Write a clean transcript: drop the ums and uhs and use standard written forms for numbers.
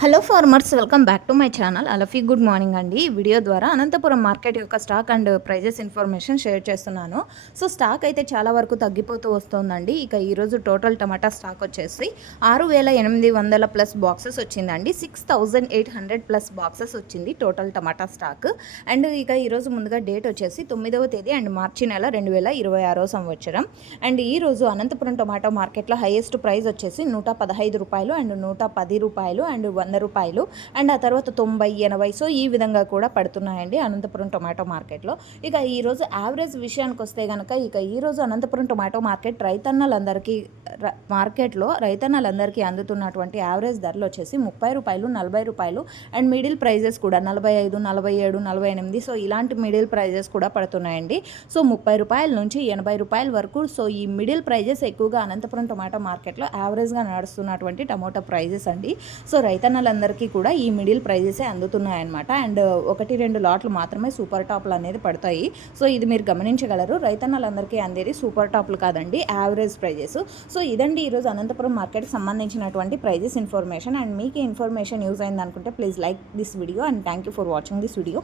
Hello farmers, welcome back to my channel. అలఫీ good morning అండి. ఈ వీడియో ద్వారా అనంతపురం మార్కెట్ యొక్క stock and prices information share చేస్తున్నాను. సో స్టాక్ అయితే చాలా వరకు తగ్గిపోతూ వస్తుందండి. ఇక ఈరోజు టోటల్ టమాటా స్టాక్ వచ్చేసి 6,800 ప్లస్ బాక్సెస్ వచ్చిందండి. 6,800 ప్లస్ బాక్సెస్ వచ్చింది టోటల్ టమాటా స్టాక్. అండ్ ఇక ఈరోజు ముందుగా డేట్ వచ్చేసి 9వ తేదీ అండ్ మార్చి నెల 2026 సంవత్సరం. అండ్ ఈరోజు అనంతపురం టమాటో మార్కెట్లో హైయెస్ట్ ప్రైస్ వచ్చేసి 115 రూపాయలు అండ్ 110 రూపాయలు అండ్ 100 రూపాయలు అండ్ ఆ తర్వాత 90, 80 సో ఈ విధంగా కూడా పడుతున్నాయండి అనంతపురం టొమాటో మార్కెట్లో. ఇక ఈరోజు యావరేజ్ విషయానికి వస్తే కనుక ఇక ఈరోజు అనంతపురం టొమాటో మార్కెట్ రైతన్నలందరికీ అందుతున్నటువంటి యావరేజ్ ధరలు వచ్చేసి 30 రూపాయలు, 40 రూపాయలు అండ్ మిడిల్ ప్రైజెస్ కూడా 45, 47, 48 సో ఇలాంటి మిడిల్ ప్రైజెస్ కూడా పడుతున్నాయండి. సో 30 రూపాయల నుంచి 80 రూపాయల వరకు సో ఈ మిడిల్ ప్రైజెస్ ఎక్కువగా అనంతపురం టొమాటో మార్కెట్లో యావరేజ్గా నడుస్తున్నటువంటి టమోటా ప్రైజెస్ అండి. సో రైతన్నలందరికీ కూడా ఈ మిడిల్ ప్రైజెసే అందుతున్నాయన్నమాట. అండ్ 1-2 లాట్లు మాత్రమే సూపర్ టాప్లు అనేది పడతాయి. సో ఇది మీరు గమనించగలరు. రైతన్నలందరికీ అందేది సూపర్ టాప్లు కాదండి, యావరేజ్ ప్రైజెస్. సో ఇదండి ఈరోజు అనంతపురం మార్కెట్కి సంబంధించినటువంటి ప్రైజెస్ ఇన్ఫర్మేషన్. అండ్ మీకు ఇన్ఫర్మేషన్ యూజ్ అయింది అనుకుంటే please like this video and thank you for watching this video.